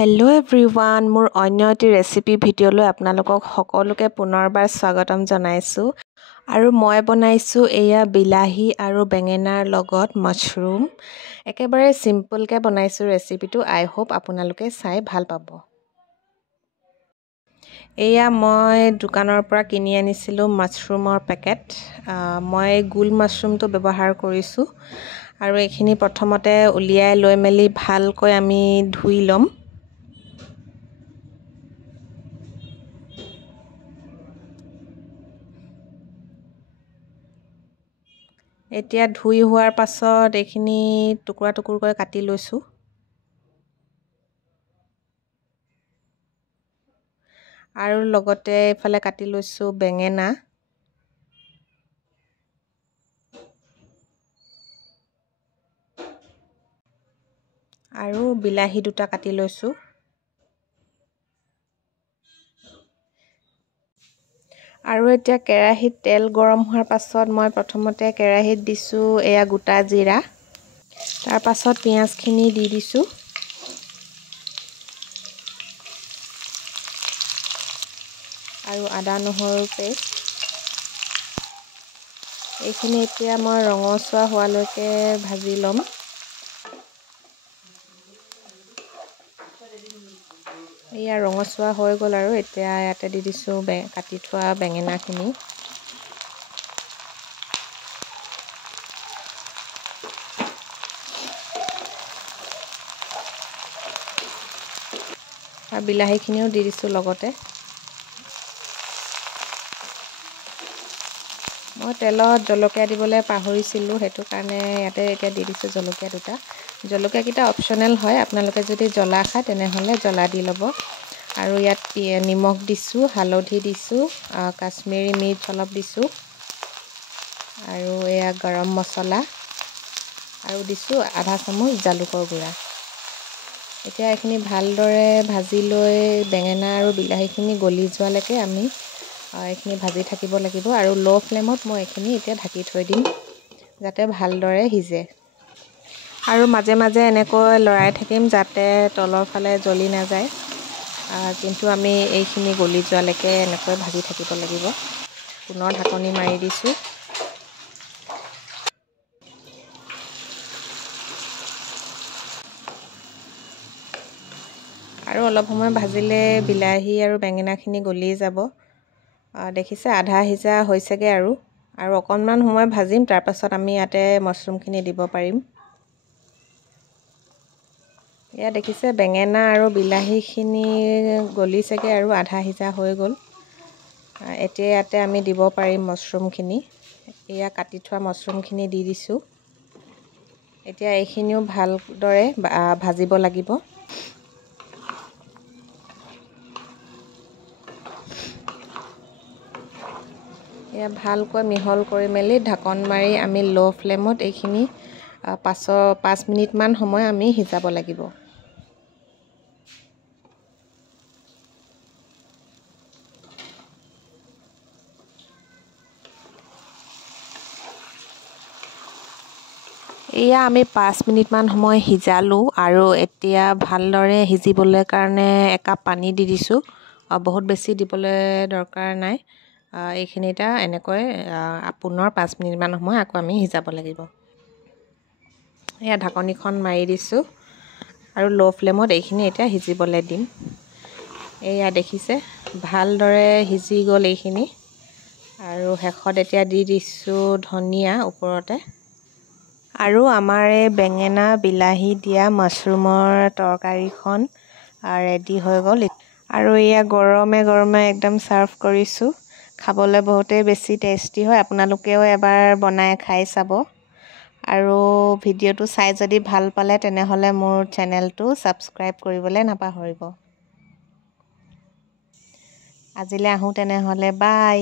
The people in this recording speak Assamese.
हेलो एवरीवन मोर अन्य एटी रेसिपी भिडिओলৈ আপোনালোকক সকলোকে পুনৰবাৰ স্বাগতম জনাইছো আৰু মই বনাইছো এয়া বিলাহী আৰু বেঙেনাৰ লগত মাশৰুম একেবাৰে সিম্পল কে বনাইছো ৰেচিপিটো আই হোপ আপোনালোকে চাই ভাল পাব এয়া মই দোকানৰ পৰা কিনি আনিছিলো মাশৰুমৰ পেকেট মই গুল মাশৰুমটো ব্যৱহাৰ কৰিছো আৰু এখিনি প্ৰথমতে উলিয়াই লৈ মেলি ভালকৈ আমি ধুই লম এতিয়া ধুই হোৱাৰ পাছত এখিনি টুকুৰা টুকুৰকৈ কাটি লৈছো আৰু লগতে এফালে কাটি লৈছো বেঙেনা আৰু বিলাহী দুটা কাটি লৈছো আৰু এতিয়া কেৰাহীত তেল গৰম হোৱাৰ পাছত মই প্ৰথমতে কেৰাহীত দিছো এয়া গোটা জিৰা তাৰ পাছত পিয়াজখিনি দি দিছো আৰু আদা নহৰু পেষ্ট এইখিনি এতিয়া মই ৰঙচুৱা হোৱালৈকে ভাজি লম এয়া ৰঙচুৱা হৈ গল আৰু এতিয়া ইয়াতে দি দিছো কাটি থোৱা বেঙেনাখিনি আৰু বিলাহীখিনিও দি দিছো লগতে মই তেলত জলকীয়া দিবলৈ পাহৰিছিলো হেতু কাৰণে ইয়াতে এতিয়া দি দিছো জলকীয়া দুটা জলকীয়া কিটা অপচনেল হয় আপোনালোকে যদি জ্বলা খায় তেনেহলে জ্বলা দি লব আৰু ইয়াত নিমখ দিছো হালধি দিছো কাশ্মীৰী মিৰ্চ অলপ দিছো আৰু এয়া গৰম মছলা আৰু দিছো আধা চামুচ জালুকৰ গুড়া এতিয়া এখিনি ভালদৰে ভাজি লৈ বেঙেনা আৰু বিলাহীখিনি গলি যোৱালৈকে আমি এখিনি ভাজি থাকিব লাগিব আৰু লো ফ্লেমত মই এখিনি এতিয়া ঢাকি থৈ দিম যাতে ভালদৰে হিজে আৰু মাজে মাজে এনেকৈ লৰাই থাকিম যাতে তলৰ ফালে জ্বলি নাযায় কিন্তু আমি এইখিনি গলি যোৱালৈকে এনেকৈ ভাজি থাকিব লাগিব পুনৰ ঢাকনি মাৰি দিছো আৰু অলপ সময় ভাজিলে বিলাহী আৰু বেঙেনাখিনি গলি যাব দেখিছে আধা হিজা হৈছেগে আৰু অকনমান সময় ভাজিম তাৰ পাছত আমি ইয়াতে মাশৰুমখিনি দিব পাৰিম ইয়া দেখিছে বেঙেনা আৰু বিলাহীখিনি গলিছেগে আৰু আধা হিজা হৈ গল এতিয়া ইয়াতে আমি দিব পাৰিম মাশৰুমখিনি ইয়া কাটি থোৱা মাশৰুমখিনি দি দিছো এতিয়া এইখিনিও ভালদৰে ভাজিব লাগিব ইয়া ভালকৈ মিহল কৰি মেলি ঢাকন মাৰি আমি লো ফ্লেমত এইখিনি 5 মিনিট মান সময় আমি হিজাব লাগিব এয়া আমি 5 মিনিট মান সময় হিজালো আৰু এতিয়া ভালদৰে হিজিবলৈ কাৰণে এক কাপ পানী দি দিছো বহুত বেছি দিবলৈ দৰকাৰ নাই এইখিনিটা এনেকৈ পুনৰ 5 মিনিট মান সময় আকৌ আমি হিজাব লাগিব এয়া ঢাকনিখন মাৰি দিছো আৰু লো ফ্লেমত এইখিনি এতিয়া হিজিবলৈ দিম এয়া দেখিছে ভালদৰে হিজি গল এইখিনি আৰু হেখত এতিয়া দি দিছো ধনিয়া ওপৰতে আৰু আমাৰ এই বেঙেনা বিলাহী দিয়া মাশৰুমৰ তৰকাৰীখন ৰেডি হৈ গল আৰু এয়া গৰমে গৰমে একদম সাৰ্ভ কৰিছো খাবলৈ বহুতেই বেছি টেষ্টি হয় আপোনালোকেও এবাৰ বনাই খাই চাব আৰু ভিডিওটো চাই যদি ভাল পালে তেনেহলে মোৰ চেনেলটো সাবস্ক্ৰাইব কৰিবলৈ নাপাহৰিব আজিলৈ আহো তেনেহলে বাই